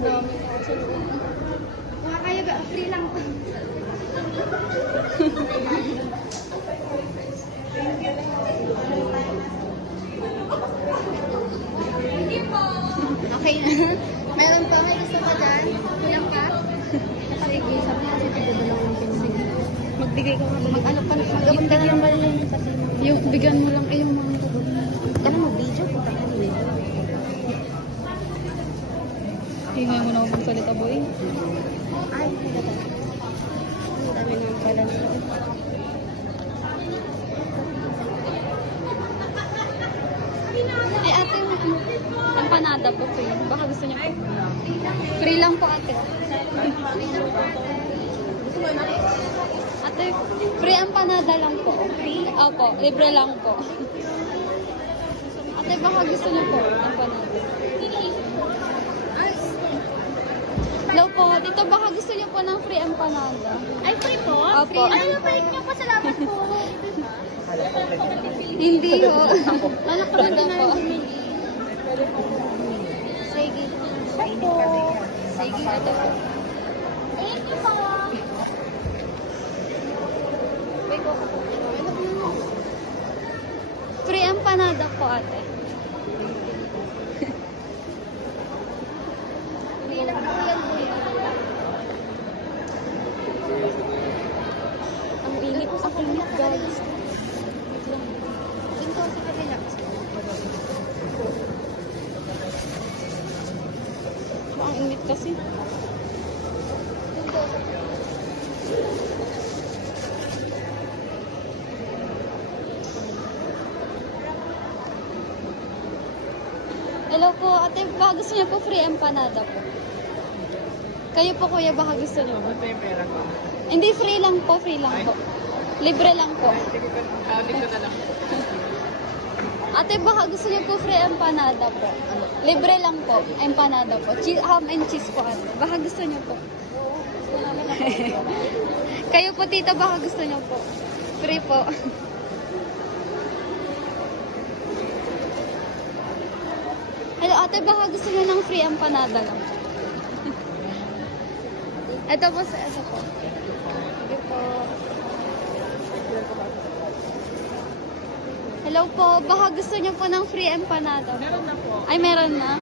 Ang dami pa sa loob. Mga kayo ba? Free lang po. Okay na. Meron pa. May gusto ka dyan? Kulang ka? Sige, sabi kasi tigdadalaw ng pinsig. Magbigay ka nga. Mag-ano pa na? Magabanda na lang ba yun kasi? Yung, bigyan mo lang yung mga tubig. Kaya mag-video po tayo. Tingnan mo na ako magsalita, boy. Ay, maganda. Ang dami naman pala nito. Ay, ate, empanada po free. Baka gusto niya po. Free lang po, ate. Ate, free empanada lang po. Free? Opo, libre lang po. Ate, baka gusto niya po empanada. Hello po, dito baka gusto niyo po ng free empanada. Ay, free po? Opo. Ay, mabait niyo po. Salamat po. Hindi ho. Anak ka Ito po. Sige. Opo. Sige, ito po. Thank you po. Wait ko. Free empanada po, ate. Free lang po yan. Ang init sa init, guys. Dito sa kabila. Ang init kasi. Dito. Hello po, ate, baka gusto niyo po free empanada po. Kayo po, kuya, baka gusto niyo. Hindi, free lang po, free lang po. Libre lang po. Ate, baka gusto niyo po free empanada po. Libre lang po, empanada po. Ham and cheese po, ate. Baka gusto niyo po. Kayo po, tita, baka gusto niyo po. Free po. Hello, ate, baka gusto niyo ng free empanada lang. Ito po, ito po. Sige po. Hello po, baka gusto niyo po ng free empanada. Meron na po. Ay, meron na.